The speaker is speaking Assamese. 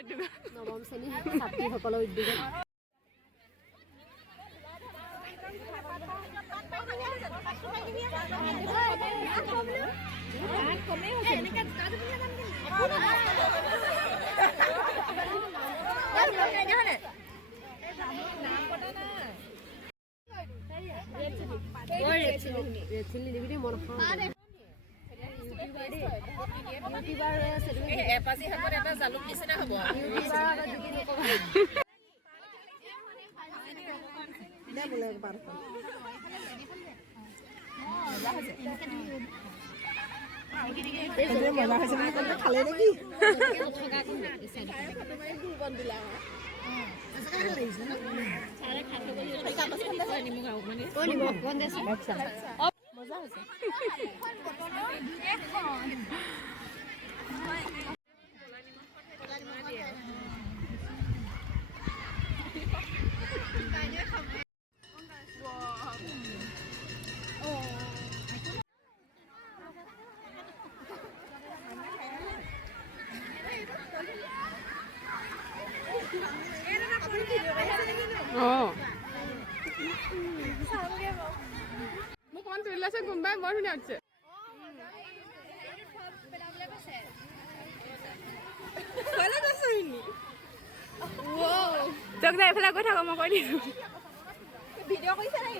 নৱম শ্ৰেণীৰ ছাত্ৰীসকলৰ উদ্যোগত জালুক নিচিনা হ'ব খালে নেকি মোক অকমান তুলি লৈছে কোনোবাই বৰ ধুনীয়া উঠিছে তোক যে এইফালে গৈ থাকো মই কৈ দিছো ভিডিঅ' কৰিছে নাই